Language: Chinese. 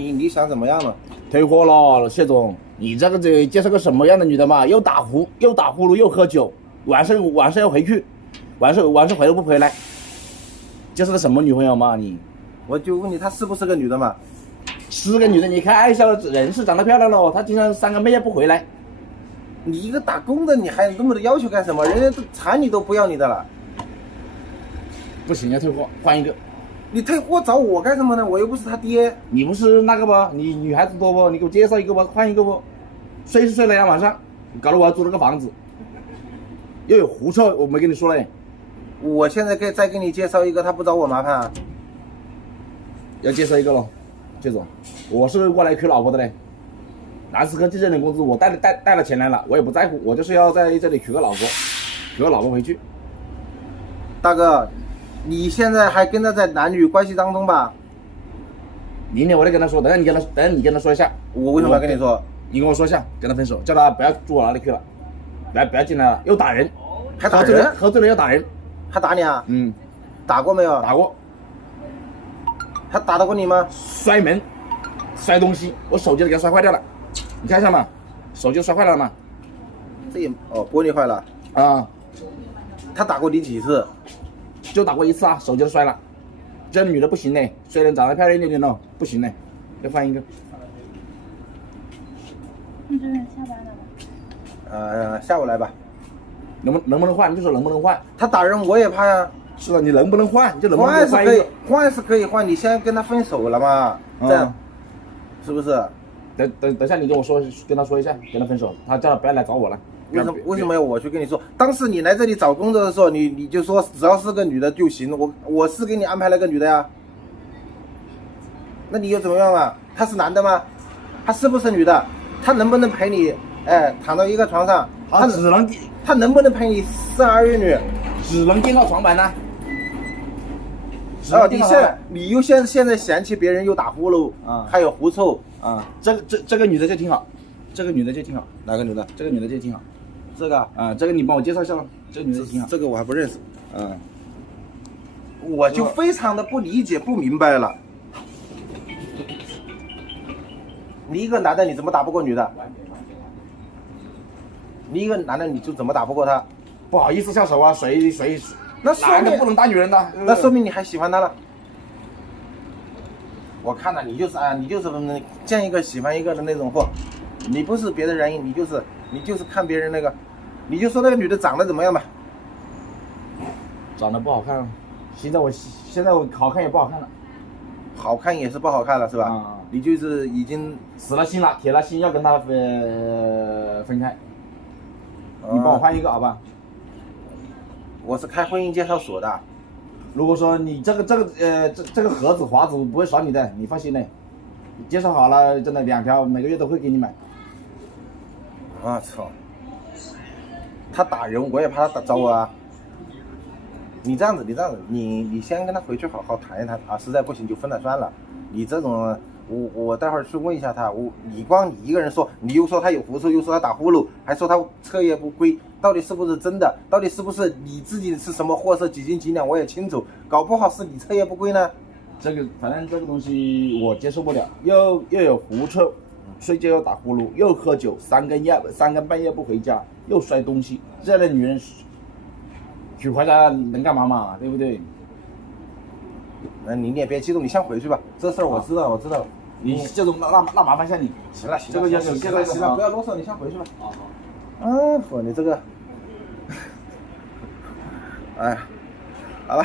你想怎么样了？退货了，谢总，你这个介绍个什么样的女的嘛？又打呼噜，又喝酒，晚上要回去，晚上回都不回来，介绍的什么女朋友嘛你？我就问你，她是不是个女的嘛？是个女的，你看一下人是长得漂亮喽，她经常3个半夜不回来。你一个打工的，你还有那么多要求干什么？人家都睬你都不要你的了。不行，要退货，换一个。你退货找我干什么呢？我又不是他爹。你不是那个不？你女孩子多不？你给我介绍一个吧，换一个不？睡是睡了呀，晚上，搞得我还租了个房子，又有狐臭，我没跟你说嘞。我现在再给你介绍一个，他不找我麻烦啊？要介绍一个咯，谢总，我是过来娶老婆的嘞。男士和计件人工资我带了钱来了，我也不在乎，我就是要在这里娶个老婆，娶个老婆回去。大哥，你现在还跟他在男女关系当中吧？明天我再跟他说，等你跟他说一下。我为什么要跟你说？你跟我说一下，跟他分手，叫他不要住我哪里去了，不要进来了，又打人，还打人？喝醉了要打人，还打你啊？嗯，打过没有？打过。他打得过你吗？摔门，摔东西，我手机都给他摔坏掉了，你看一下嘛，手机摔坏了嘛。这也玻璃坏了啊。他打过你几次？就打过一次啊，手机都摔了。这女的不行嘞，虽然长得漂亮一点哦，不行嘞，要换一个。你这人下班了吗？下午来吧。能不能换？就说能不能换？他打人我也怕呀。是啊，你能不能换？就能不能换是可以，换是可以换。你现在跟他分手了嘛？这样，是不是？等下你跟我说，跟他说一下，跟他分手，他叫他不要来找我了。为什么要我去跟你说？当时你来这里找工作的时候，你就说只要是个女的就行。我是给你安排了个女的呀。那你又怎么样嘛？他是男的吗？他是不是女的？他能不能陪你？躺到一个床上？他能不能陪你生儿育女？只能垫好床板呢。你又现在嫌弃别人又打呼噜啊，还有狐臭啊。这个女的就挺好，这个女的就挺好。哪个女的？这个女的就挺好。这个啊，这个你帮我介绍一下吧。这个女的挺好。这个我还不认识。我就非常的不理解不明白了。你一个男的你怎么打不过女的？你一个男的你就怎么打不过他？不好意思下手啊，谁那男的不能打女人的，那说明你还喜欢他了。我看了你就是见一个喜欢一个的那种货，你不是别的原因，你就是看别人那个，你就说那个女的长得怎么样吧？长得不好看，现在我好看也不好看了，好看也是不好看了是吧？你就是已经死了心了，铁了心要跟他分开。你帮我换一个好吧？我是开婚姻介绍所的。如果说你这个盒子华子不会耍你的，你放心嘞。介绍好了，真的2条每个月都会给你买。我操！他打人，我也怕他找我啊。你这样子，你先跟他回去好好谈一谈啊，实在不行就分了算了。你这种，我待会儿去问一下他，你一个人说，你又说他有狐臭，又说他打呼噜，还说他彻夜不归，到底是不是真的？到底是不是你自己是什么货色，几斤几两我也清楚，搞不好是你彻夜不归呢。反正这个东西我接受不了，又有狐臭，睡觉又打呼噜，又喝酒，3更半夜不回家，又摔东西，这样的女人娶回家能干嘛嘛？对不对？那你也别激动，你先回去吧。这事儿我知道。你这种那麻烦下你。行了，这个要求行了，不要啰嗦，你先回去吧。你这个，哎，好了。